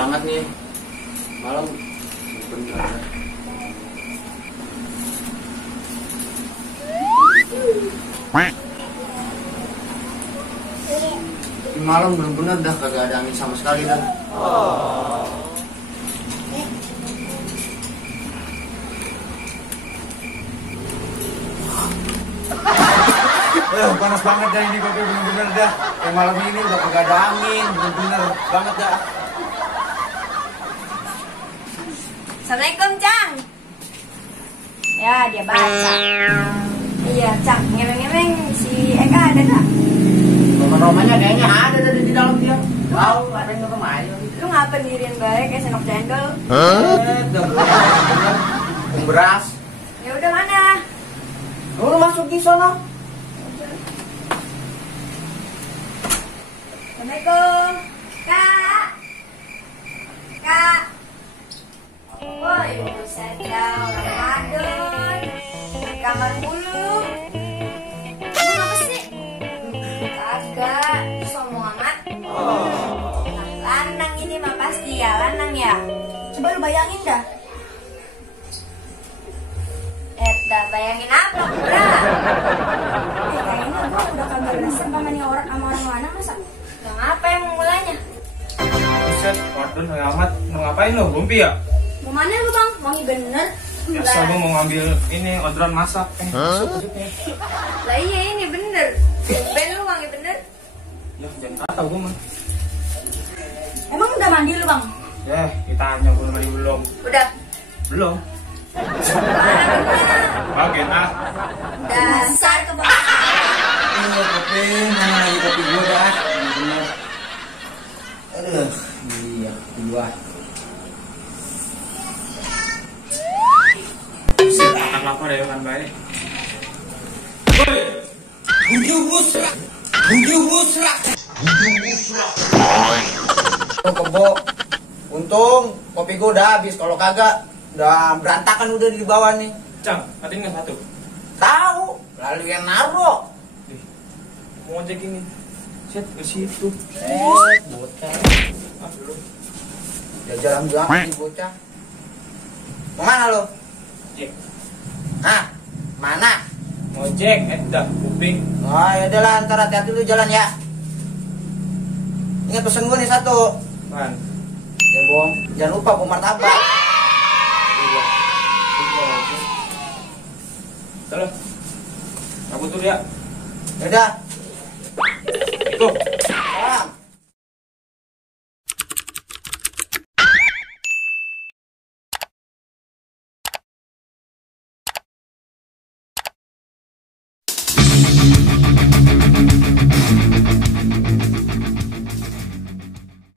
banget nih. Malam bener. Ini malam bener-bener dah kagak ada angin sama sekali dah. Panas banget dah ini kopi bener-bener dah. Kayak malam ini udah kagak ada angin, bener-bener banget dah. Assalamualaikum, Cang. Ya, dia baca. Iya, Cang. Ngemeng-ngemeng si Eka ada gak? Roman-romannya kayaknya ada di dalam dia. Tahu, ngapain ke rumah aja. Lu ngapa diriin baik kayak sendok cendol? Beras. Ya udah mana? Lu masuk di sono. Assalamualaikum. Kak. Kak. Woi, buset dah orang Ramadan. Di kamar mulu. Lu ngapa sih? Kagak, sombong amat. Lanang ini mah pasti ya, lanang ya. Coba lu bayangin dah. Dah bayangin apa, Bra? Kayaknya gua udah kagak resep sama nih orang lanang masa? Udah ngapa yang mulanya? Buset, waduh amat. Mau ngapain lo? Bumpi ya? Mau mana lu, Bang? Wangi bener. Biasa gue mau ngambil ini orderan masak. Masuk maksudnya. Lah iya ini bener. Ben lu wangi bener. Ya jangan kata gue mah. Emang udah mandi lu, Bang? Kita hanya belum mandi belum. Udah. Belum. Oke, nah. Dasar tuh, Bang. Iya, kopi, mana lagi kopi gua dah. Bener. Aduh, iya, gua. Buset, makan lapar ya kan baik. Oh, kebo. Untung kopi gua udah habis. Kalau kagak, udah berantakan udah di bawah nih. Cang, katain nggak satu? Tahu, lalu yang naruh. Mau ngecek ini. Set ke situ. Bocah. Ah, belum. Ya jalan banget nih bocah. Mau mana lo? Cek. Hah? Mana? Mau cek, dah kuping. Oh, ya udah lah, ntar hati-hati lu jalan ya. Ingat pesen gua nih satu. Man. Ya bohong, jangan lupa bawa martabak. Iya. Terus. Kabut dulu ya. Ya udah. Ikut.